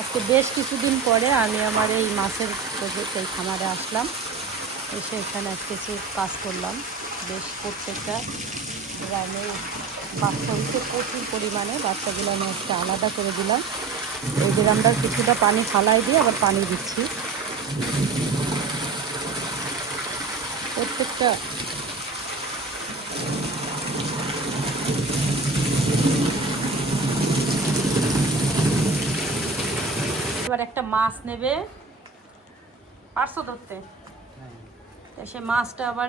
আজকে বেশ কিছুদিন পরে আমি আমার এই মাছের প্রজেক্ট এই খামারে আসলাম। এসে এখানে কিছু কাজ করলাম। বেশ প্রত্যেকটা গ্রামে বাচ্চা হচ্ছে প্রচুর পরিমাণে বাচ্চাগুলো আমি একটা আলাদা করে দিলাম। এই গ্রামটার কিছুটা পানি ফালাই দিয়ে আবার পানি দিচ্ছি। প্রত্যেকটা এবার একটা মাছ নেবে। পারছ ধরতে? সে মাছটা আবার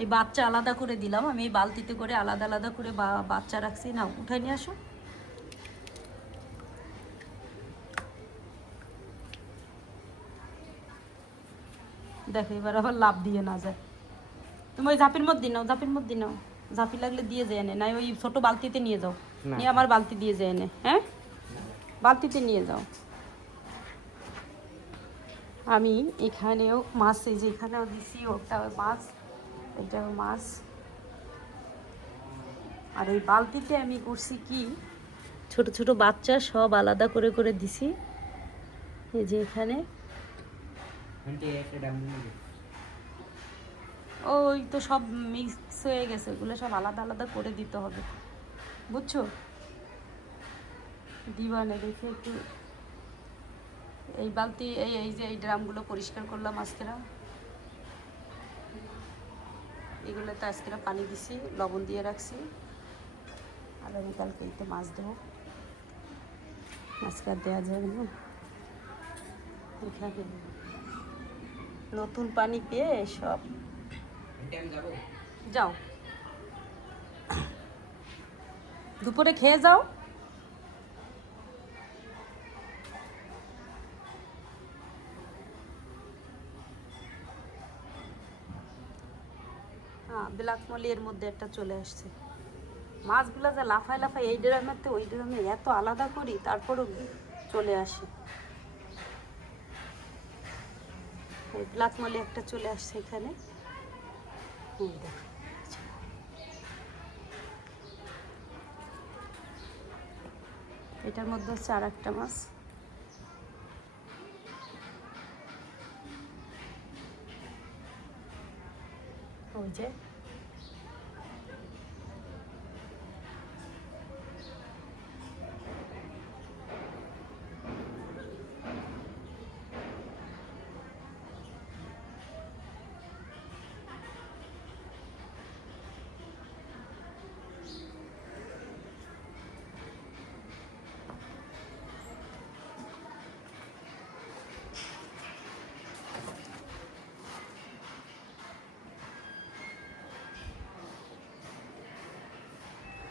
এই বাচ্চা আলাদা করে দিলাম। আমি এই বালতিতে করে আলাদা আলাদা করে বাচ্চা রাখছি। না উঠাই নিয়ে আসো। দেখো এবার আবার লাভ দিয়ে না যায়। তুমি ওই ঝাঁপির মধ্যে নাও ঝাঁপির মধ্যে নাও। ঝাঁপি লাগলে দিয়ে যায় এনে নাই ওই ছোট বালতিতে নিয়ে যাও। নিয়ে আমার বালতি দিয়ে যায় এনে হ্যাঁ? বালতিতে নিয়ে যাও। আমি এখানেও মাছ, এই যে এখানেও দিছি ওটা মাছ, এটাও মাছ। আর এই বালতিতে আমি করছি কি? ছোট ছোট বাচ্চা সব আলাদা করে করে দিছি। এই যে এখানে। ওই তো সব মিক্স হয়ে গেছে, ওগুলো সব আলাদা আলাদা করে দিতে হবে। বুঝছ? দিবা দিবানে দেখে একটু এই বালতি, এই এই যে এই ড্রামগুলো পরিষ্কার করলাম আজকেরা এগুলোতে আজকেরা পানি দিছি, লবণ দিয়ে রাখছি। আগামীকালকে এতে মাছ দেবো আজকে আর দেওয়া যাবে না। নতুন পানি পেয়ে সব। যাও। দুপুরে খেয়ে যাও। হ্যাঁ বিলাকমলি এর মধ্যে একটা চলে আসছে। মাছগুলো যা লাফায় লাফায় এই ড্রামের তো ওই ড্রামে এত আলাদা করি, তারপরও চলে আসে। এই ব্ল্যাকমলি একটা চলে আসছে এখানে। এটার মধ্যে হচ্ছে আর একটা মাছ। ওই যে